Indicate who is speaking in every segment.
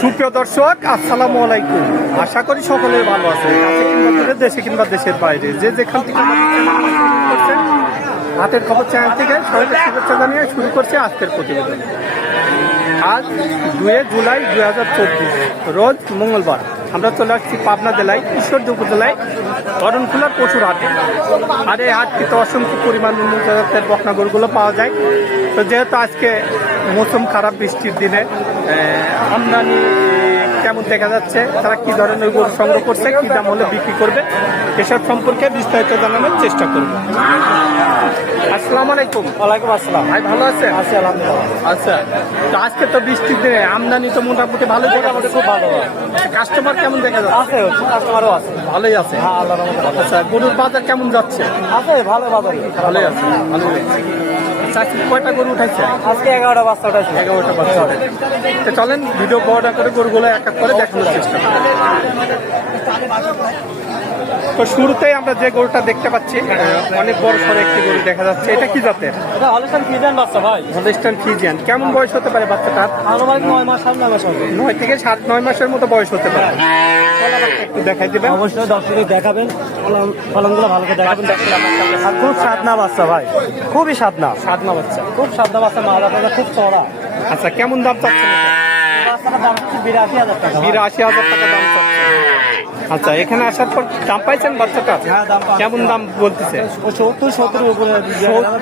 Speaker 1: সুপ্রিয় দর্শক, আসসালামু আলাইকুম। আশা করি সকলে ভালো আছে দেশে কিংবা দেশের বাইরে। যে যেখান থেকে হাতের খবর চ্যানেল থেকে সবাইকে শুভেচ্ছা জানিয়ে শুরু করছে আজকের প্রতিবেদন। আজ দুয়ে জুলাই দুই হাজার চব্বিশ, রোজ মঙ্গলবার। আমরা চলে আসছি পাবনা জেলায়, ঈশ্বরদী উপজেলায় অরণখোলার প্রচুর হাটে। আর এই হাটটিতে অসংখ্য পরিমাণ উন্নত জাতের বকনা গরুগুলো পাওয়া যায়। তো যেহেতু আজকে মৌসুম খারাপ বৃষ্টির দিনে আমদানি কেমন দেখা যাচ্ছে তারা কি ধরনের গরু সংগ্রহ করছে কি দাম হলে বিক্রি করবে এসব সম্পর্কে বিস্তারিত জানানোর চেষ্টা করব। আসসালামু আলাইকুম।
Speaker 2: ওয়ালাইকুম আসসালাম।
Speaker 1: ভাই ভালো আছেন?
Speaker 2: আছি আলহামদুলিল্লাহ।
Speaker 1: আচ্ছা তো আজকে তো বৃষ্টির দিনে আমদানি তো মোটামুটি ভালো
Speaker 2: মোটামুটি খুব ভালো।
Speaker 1: কাস্টমার কেমন দেখা যাচ্ছে?
Speaker 2: আছে কাস্টমারও আছে।
Speaker 1: ভালোই আছে?
Speaker 2: হ্যাঁ আল্লাহর রহমতে
Speaker 1: আচ্ছা গরুর বাজার কেমন যাচ্ছে?
Speaker 2: আছে ভালো বাজার।
Speaker 1: ভালোই আছে আছে। আচ্ছা আজকে কয়টা গরু উঠাইছে?
Speaker 2: আজকে এগারোটা বাচ্চা উঠাইছে।
Speaker 1: এগারোটা বাচ্চা তো চলেন ভিডিও বড়টা করে গরুগুলো এক এক করে দেখানোর চেষ্টা তো শুরুতেই আমরা যে গরুটা দেখতে পাচ্ছি অনেক বড় সড়ো একটি গরু দেখা যাচ্ছে। এটা কি জাতের?
Speaker 2: এটা হলিস্টান বাচ্চা ভাই।
Speaker 1: Holstein Friesian. কেমন বয়স হতে পারে বাচ্চাটার
Speaker 2: আনুমানিক নয় মাস সাত নয় মাস হবে।
Speaker 1: নয় থেকে সাত নয় মাসের মতো বয়স হতে পারে। একটু দেখাই দিবেন।
Speaker 2: অবশ্যই দর্শক দেখাবেন। ফলনগুলো ভালো করে দেখাবেন। আর খুব সাদনা বাচ্চা ভাই। খুবই সাদনা
Speaker 1: সাদনা বাচ্চা।
Speaker 2: খুব সাদনা বাচ্চা টাকা খুব চড়া
Speaker 1: আচ্ছা কেমন দাম চাচ্ছেন
Speaker 2: বিরাশি হাজার টাকা।
Speaker 1: বিরাশি হাজার টাকা দাম আচ্ছা এখানে আসার পর দাম পাইছেন বাচ্চাটা?
Speaker 2: হ্যাঁ।
Speaker 1: কেমন দাম বলতেছে?
Speaker 2: ও সত্তর উপরে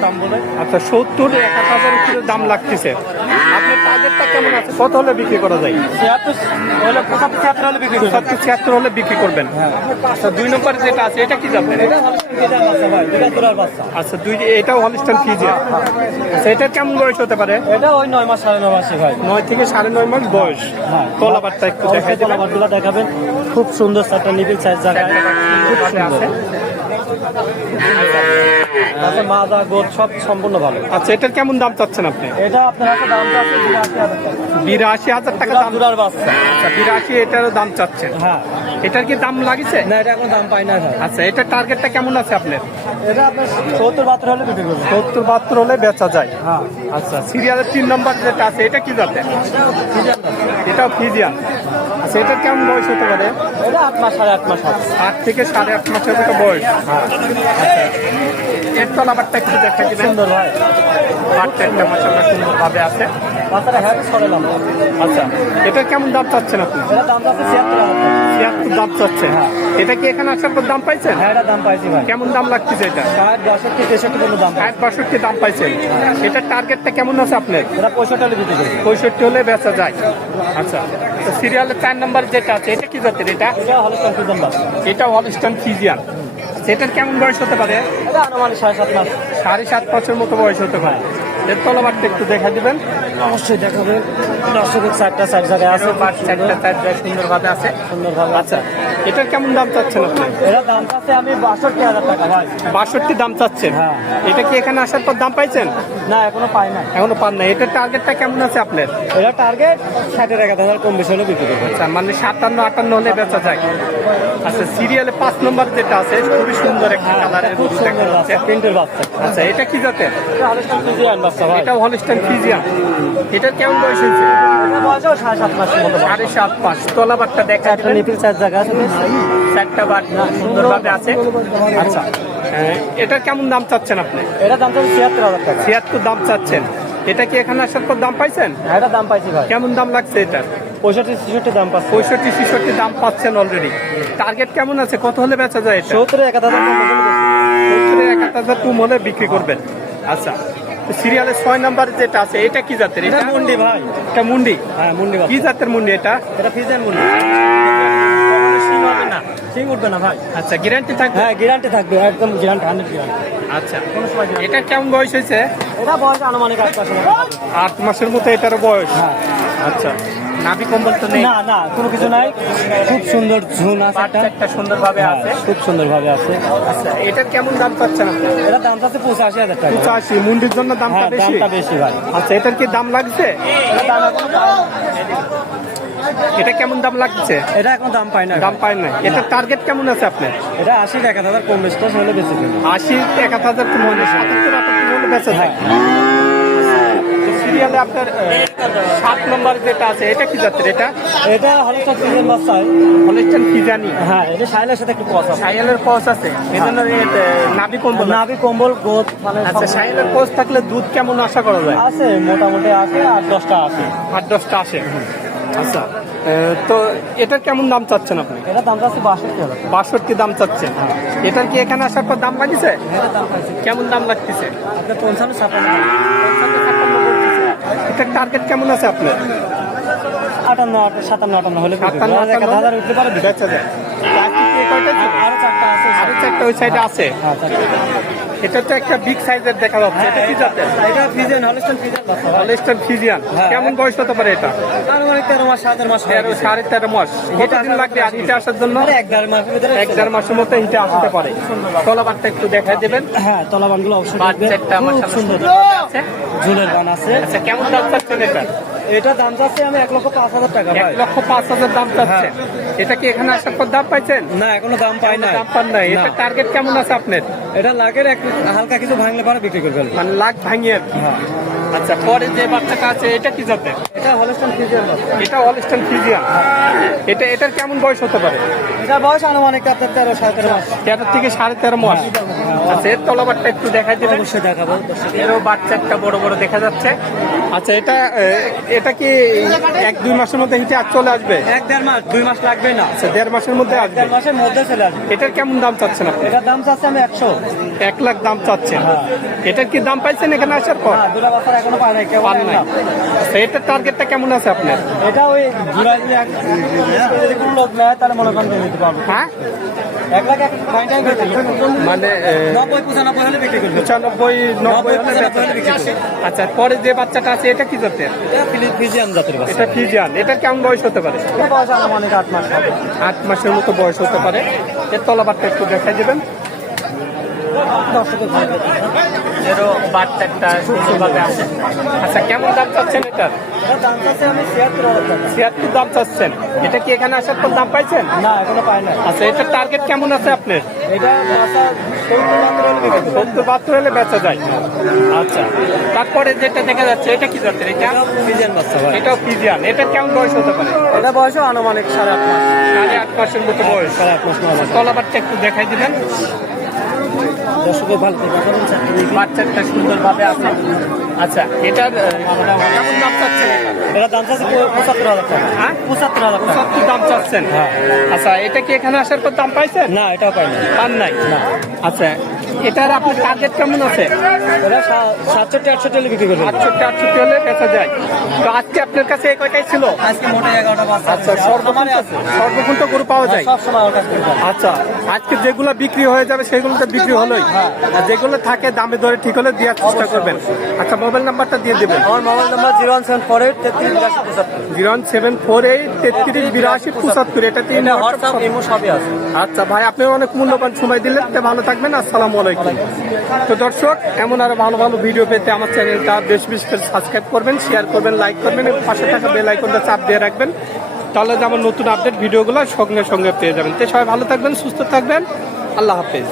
Speaker 2: দাম বলে।
Speaker 1: আচ্ছা সত্তর এক হাজার উপরে দাম লাগতেছে। আপনার টার্গেটটা কেমন আছে? কত হলে বিক্রি করা যায়?
Speaker 2: ছিয়াত্তর হলে হলে বিক্রি করবে
Speaker 1: সত্তর ছিয়াত্তর হলে বিক্রি করবেন। আচ্ছা দুই নম্বর যেটা আছে এটা কি যাবেন আচ্ছা দুই এটাও হলিস্টান ফিজিয়া আচ্ছা এটার কেমন বয়স হতে পারে?
Speaker 2: এটা ওই নয় মাস সাড়ে নয় মাসে ভাই।
Speaker 1: নয় থেকে সাড়ে নয় মাস বয়স।
Speaker 2: হ্যাঁ।
Speaker 1: তলাবারটা একটু দেখাই
Speaker 2: দেখাবেন। খুব সুন্দর একটা নিবিল সাইজ জায়গায় খুব সুন্দর। আছে গোদ সব সম্পূর্ণ ভালো।
Speaker 1: আচ্ছা এটার কেমন দাম চাচ্ছেন আপনি?
Speaker 2: এটা আপনার হাজার টাকা।
Speaker 1: বিরাশি হাজার টাকা দাম।
Speaker 2: দুরার বাচ্চা।
Speaker 1: আচ্ছা বিরাশি এটারও দাম চাচ্ছেন?
Speaker 2: হ্যাঁ।
Speaker 1: এটার কি দাম লাগিছে?
Speaker 2: না এটা এখন দাম পাই না
Speaker 1: আচ্ছা এটার টার্গেটটা কেমন আছে আপনার?
Speaker 2: এটা আপনার সত্তর বাহাত্তর হলে বিক্রি করবেন।
Speaker 1: সত্তর বাহাত্তর হলে বেচা যায়।
Speaker 2: হ্যাঁ।
Speaker 1: আচ্ছা সিরিয়ালের তিন নম্বর যেটা আছে এটা কি যাতে এটাও ফিজিয়ান। আচ্ছা এটার কেমন বয়স হতে পারে?
Speaker 2: এটা আট মাস সাড়ে আট মাস হবে।
Speaker 1: আট থেকে সাড়ে আট মাসের মতো বয়স। হ্যাঁ। এর তলাবারটা একটু দেখা
Speaker 2: সুন্দর ভাই
Speaker 1: সুন্দরভাবে আছে?
Speaker 2: হ্যাঁ
Speaker 1: আচ্ছা এটার কেমন দাম চাচ্ছেন আপনি?
Speaker 2: এটা ছিয়াত্তর
Speaker 1: দাম চাচ্ছেন এটা কি এখানে আসার পর দাম পাইছেন?
Speaker 2: হ্যাঁ এটা দাম পাইছি ভাই।
Speaker 1: কেমন দাম লাগতেছে এটা?
Speaker 2: ষাট বাষট্টি তেষট্টি পর্যন্ত দাম
Speaker 1: ষাট বাষট্টি দাম পাইছেন। এটার টার্গেটটা কেমন আছে আপনার?
Speaker 2: এটা পঁয়ষট্টি হলে বিক্রি করবে
Speaker 1: পঁয়ষট্টি হলে বেচা যায়। আচ্ছা তো সিরিয়ালের চার নম্বর যেটা আছে এটা কি জাতের এটা?
Speaker 2: এটা হলো কনফিউজন বাচ্চা
Speaker 1: এটা হলস্টান ফিজিয়ান সেটার কেমন বয়স হতে পারে?
Speaker 2: এটা আনুমানিক সাড়ে সাত মাস।
Speaker 1: সাড়ে সাত বছর মতো বয়স হতে পারে। এর তলাবারটা একটু দেখা দিবেন।
Speaker 2: অবশ্যই দেখাবেন। দর্শকের চারটা চার জায়গায় আছে।
Speaker 1: চারটা চার জায়গায় সুন্দরভাবে আছে।
Speaker 2: সুন্দরভাবে
Speaker 1: আচ্ছা এটার কেমন দাম চাচ্ছেন আপনি?
Speaker 2: এটা দাম আছে আমি বাষট্টি হাজার টাকা ভাই।
Speaker 1: বাষট্টি দাম চাচ্ছেন?
Speaker 2: হ্যাঁ।
Speaker 1: এটা কি এখানে আসার পর দাম পাইছেন?
Speaker 2: না এখনও পাই না
Speaker 1: এখনও পান না এটার টার্গেটটা কেমন আছে আপনার?
Speaker 2: এটা টার্গেট ষাটের এক হাজার কম বেশি হলে বিক্রি করবে।
Speaker 1: আচ্ছা মানে সাতান্ন আটান্ন হলে বেচা যায়। আচ্ছা সিরিয়ালে পাঁচ নম্বর যেটা আছে খুবই সুন্দর একটা কালারের
Speaker 2: খুব
Speaker 1: গরু দেখা যাচ্ছে।
Speaker 2: প্রিন্টের বাচ্চা।
Speaker 1: আচ্ছা এটা কি জাতের?
Speaker 2: এটা
Speaker 1: হলিস্টান ফিজিয়ান এটার কেমন বয়স হয়েছে?
Speaker 2: এটা সাড়ে সাত মতো
Speaker 1: সাড়ে সাত পাঁচ তলাবারটা দেখা
Speaker 2: একটা নিপিল চার জায়গা আছে।
Speaker 1: চারটা বার সুন্দরভাবে আছে। আচ্ছা। হ্যাঁ, এটার কেমন দাম চাচ্ছেন আপনি?
Speaker 2: এটা দাম তো ছিয়াত্তর হাজার টাকা।
Speaker 1: ছিয়াত্তর দাম চাচ্ছেন। এটা কি এখানে আসার পর দাম পাইছেন?
Speaker 2: হ্যাঁ এটা দাম পাইছি ভাই।
Speaker 1: কেমন দাম লাগছে এটা?
Speaker 2: পঁয়ষট্টি ছেষট্টি দাম পাচ্ছি।
Speaker 1: পঁয়ষট্টি ছেষট্টি দাম পাচ্ছেন অলরেডি টার্গেট কেমন আছে? কত হলে বেচা যায় এটা?
Speaker 2: এক হাজার
Speaker 1: এক হাজার টুম হলে বিক্রি করবেন। আচ্ছা সিরিয়ালের ছয় নাম্বার যেটা আছে এটা কি জাতের?
Speaker 2: এটা
Speaker 1: এটা
Speaker 2: মুন্ডি ভাই।
Speaker 1: এটা মুন্ডি?
Speaker 2: হ্যাঁ মুন্ডি
Speaker 1: কি জাতের মুন্ডি এটা?
Speaker 2: এটা ফিজেন মুন্ডি। উঠবে না ভাই?
Speaker 1: আচ্ছা গ্যারান্টি থাকবে?
Speaker 2: হ্যাঁ গ্যারান্টি থাকবে একদম গ্যারান্টি হান্ড্রেড গ্যারান্টি
Speaker 1: আচ্ছা
Speaker 2: কোনো সময়
Speaker 1: এটা কেমন বয়স হয়েছে?
Speaker 2: এটা বয়স আনুমানিক আট মাসের।
Speaker 1: আট মাসের মতো এটারও বয়স?
Speaker 2: হ্যাঁ।
Speaker 1: আচ্ছা নাভি কম্বল তো নেই।
Speaker 2: না না কোনো কিছু নাই। খুব সুন্দর ঝুন আছে একটা।
Speaker 1: সুন্দরভাবে
Speaker 2: হ্যাঁ,
Speaker 1: আছে।
Speaker 2: খুব সুন্দর ভাবে আছে।
Speaker 1: আচ্ছা এটার কেমন দাম চাচ্ছেন আপনি?
Speaker 2: এটা দামটা আছে পঁচাশি হাজার টাকা।
Speaker 1: পঁচাশি মুন্ডির জন্য দামটা
Speaker 2: হ্যাঁ
Speaker 1: বেশি?
Speaker 2: দামটা বেশি ভাই।
Speaker 1: আচ্ছা এটার কি দাম লাগছে?
Speaker 2: এটা দাম
Speaker 1: এটা কেমন দাম লাগছে?
Speaker 2: এটা এখন দাম পায় না।
Speaker 1: দাম পায় না এটার টার্গেট কেমন আছে আপনার?
Speaker 2: এটা আশি এক হাজার কম বেশি তো হলে বেশি
Speaker 1: আশি এক হাজার তুমি হলে সাতাত্তর আটাত্তর হলে বেচা যায় সিরিয়ালে আপনার আহ, সাত নম্বর যেটা আছে এটা কি জাতের এটা?
Speaker 2: এটা হলস্টা ফিজিয়ান বাচ্চা
Speaker 1: হলিস্টান কি জানি?
Speaker 2: হ্যাঁ এটা সাইলের সাথে একটু কস আছে।
Speaker 1: সাইয়ালের কোচ আছে। এজন্য আহ, নাভি কম্বল।
Speaker 2: নাভি কম্বল গোদ মানে
Speaker 1: আচ্ছা সাইয়ালের কোচ থাকলে দুধ কেমন আশা করা যায়?
Speaker 2: আছে মোটামুটি আছে আর দশটা আছে।
Speaker 1: আট দশটা আসে আচ্ছা তো এটার কেমন দাম চাচ্ছেন আপনি?
Speaker 2: এটা দামটা আছে বাষট্টি হাজার
Speaker 1: বাষট্টি দাম চাচ্ছেন। এটার কি এখানে আসার পর দাম বাড়িছে
Speaker 2: দাম
Speaker 1: কেমন দাম লাগতেছে?
Speaker 2: পঞ্চান্ন ছাপ্পান্ন।
Speaker 1: এটার টার্গেট কেমন আছে আপনার?
Speaker 2: আটান্ন আট- সাতান্ন আটান্ন হলে
Speaker 1: আটান্ন?
Speaker 2: হাজার উঠতে পারে
Speaker 1: কয়টা ছিল?
Speaker 2: আরও চারটা আছে।
Speaker 1: আরও চারটা ওই সাইডে আছে?
Speaker 2: হ্যাঁ।
Speaker 1: এটা তো একটা বিগ সাইজের দেখা যাচ্ছে। এটা কি জাতের?
Speaker 2: এটা Friesian Holstein Friesian.
Speaker 1: Holstein Friesian. কেমন বয়স হতে পারে এটা?
Speaker 2: আনুমানিক মাস সাড়ে তেরো মাস হয়ে
Speaker 1: তেরো
Speaker 2: গেছে।
Speaker 1: সাড়ে তেরো মাস। কতদিন লাগবে আর হিটে আসার জন্য?
Speaker 2: এক দেড় মাসের ভিতরে
Speaker 1: এক দেড় মাসের মতো হিটে আসতে পারে। তলাবারটা একটু দেখাই দেবেন।
Speaker 2: হ্যাঁ তলাবানগুলো অবশ্যই সুন্দর
Speaker 1: আছে।
Speaker 2: ঝুলের বান আছে।
Speaker 1: আচ্ছা কেমন দাম এটা?
Speaker 2: এটা দাম চাচ্ছে আমি এক লক্ষ পাঁচ হাজার টাকা
Speaker 1: এক লক্ষ পাঁচ হাজার দাম চাচ্ছে। এটা কি এখানে আসার পর দাম পাইছেন?
Speaker 2: না এখনও দাম পাই না
Speaker 1: দাম পান নাই। এটা টার্গেট কেমন আছে আপনার?
Speaker 2: এটা লাখের এক হালকা কিছু ভাঙলে পরে বিক্রি করবে
Speaker 1: মানে লাখ ভাঙিয়ে।
Speaker 2: হ্যাঁ।
Speaker 1: আচ্ছা পরে যে বাচ্চাটা আছে এটা কি জাতের?
Speaker 2: এটা হলস্টাইন ফিজিয়ান বাচ্চা
Speaker 1: এটা অলস্টান ফিজিয়ান এটা এটার কেমন বয়স হতে পারে?
Speaker 2: এটা বয়স আনুমানিক আপনার তেরো সাড়ে তেরো মাস।
Speaker 1: তেরো থেকে সাড়ে তেরো মাস। আচ্ছা এর তলাবারটা একটু দেখাই দেবেন।
Speaker 2: অবশ্যই দেখাবো।
Speaker 1: এরও বাচ্চাটা বড় বড় দেখা যাচ্ছে। আচ্ছা এটা এটা কি এক দুই মাসের মধ্যে হিটে আর চলে আসবে?
Speaker 2: এক দেড় মাস দুই মাস লাগবে না।
Speaker 1: আচ্ছা দেড় মাসের মধ্যে আসবে।
Speaker 2: দেড় মাসের মধ্যে চলে আসবে।
Speaker 1: এটার কেমন দাম চাচ্ছেন আপনি?
Speaker 2: এটার দাম চাচ্ছে আমি একশো।
Speaker 1: এক লাখ দাম চাচ্ছেন। এটার কি দাম পাইছেন এখানে আসার পর?
Speaker 2: হ্যাঁ দুটা বছর এখনও পায় নাই
Speaker 1: পান নাই।
Speaker 2: না।
Speaker 1: আচ্ছা এটার টার্গেটটা কেমন আছে আপনার?
Speaker 2: এটা ওই যদি কোনো লোক নেয় তাহলে মনে করেন নিতে পারব।
Speaker 1: হ্যাঁ?
Speaker 2: এক লাখ এক
Speaker 1: মানে
Speaker 2: নব্বই পঁচানব্বই হলে বিক্রি করবে।
Speaker 1: পঁচানব্বই নব্বই হলে। আচ্ছা পরে যে বাচ্চাটা আছে এটা কি জাতের?
Speaker 2: এটা ফিজিয়ান জাতের
Speaker 1: এটা ফিজিয়ান। এটার কেমন বয়স হতে পারে?
Speaker 2: আট মাস
Speaker 1: আট মাসের মতো বয়স হতে পারে। এর তলাবারটা একটু দেখাই দেবেন।
Speaker 2: দর্শকের ভালো লাগবে।
Speaker 1: বাচ্চাটা সুন্দরভাবে আছে আচ্ছা কেমন দাম চাচ্ছেন এটার?
Speaker 2: এটার দাম চাচ্ছে আমি ছিয়াত্তর
Speaker 1: ছিয়াত্তর দাম চাচ্ছেন। এটা কি এখানে আসার পর দাম পাইছেন?
Speaker 2: না এখনও পাই না
Speaker 1: আচ্ছা এটার টার্গেট কেমন আছে আপনার?
Speaker 2: এটা সত্তর হলে বিক্রি
Speaker 1: বাহাত্তর হলে বেচা যায়। আচ্ছা তারপরে যেটা দেখা যাচ্ছে এটা কি জাতের এটা?
Speaker 2: বাচ্চা
Speaker 1: এটাও ফিজিয়ান। এটা কেমন বয়স হতে পারে?
Speaker 2: এটা বয়সও আনুমানিক সাড়ে আট মাস।
Speaker 1: সাড়ে আট মাসের মতো বয়স।
Speaker 2: সাড়ে আট মাস
Speaker 1: তলাবারটা একটু দেখাই দিবেন।
Speaker 2: দর্শকের ভালো
Speaker 1: বাচ্চাটা সুন্দরভাবে আছে। আচ্ছা এটার কেমন দাম চাচ্ছেন? এটা?
Speaker 2: দাম চাচ্ছে পঁচাত্তর হাজার টাকা।
Speaker 1: হ্যাঁ?
Speaker 2: পঁচাত্তর হাজার
Speaker 1: দাম চাচ্ছেন?
Speaker 2: হ্যাঁ।
Speaker 1: আচ্ছা এটা কি এখানে আসার পর দাম পাইছেন?
Speaker 2: না এটাও পাই না
Speaker 1: পান নাই? আচ্ছা এটার আপনার টার্গেট কেমন আছে?
Speaker 2: এটা সাতষট্টি আটষট্টি হলে বিক্রি করবে
Speaker 1: আটষট্টি আটষট্টি হলে বেচা যায়। তো আজকে আপনার কাছে এই কয়টাই ছিল?
Speaker 2: আজকে মোটে এগারোটা বাচ্চা
Speaker 1: আচ্ছা। সর্বক্ষণ তো গরু পাওয়া যায়। আচ্ছা আজকে যেগুলো বিক্রি হয়ে যাবে সেগুলো তো বিক্রি হলোই। আর যেগুলো থাকে দামে ধরে ঠিক হলে দেওয়ার চেষ্টা করবেন। আচ্ছা মোবাইল নাম্বারটা দিয়ে দেবেন।
Speaker 2: আমার mobile number zero one seven four eight তেত্রিশ
Speaker 1: জিরো সেভেন ফোর এইট তেত্রিশ বিরাশি পঁচাত্তর এটা তিন
Speaker 2: এটা হোয়াটসঅ্যাপ ইমো সবই আছে।
Speaker 1: আচ্ছা ভাই আপনি অনেক মূল্যবান সময় দিলেন। ভালো থাকবেন। আসসালামু তো দর্শক, এমন আরও ভালো ভালো ভিডিও পেতে আমার চ্যানেলটা বেশ বেশি করে সাবস্ক্রাইব করবেন শেয়ার করবেন লাইক করবেন, এবং পাশে থাকা বেল আইকনটা চাপ দিয়ে রাখবেন। তাহলে আমার নতুন আপডেট ভিডিওগুলো সঙ্গে সঙ্গে পেয়ে যাবেন। তো সবাই ভালো থাকবেন, সুস্থ থাকবেন। আল্লাহ হাফেজ।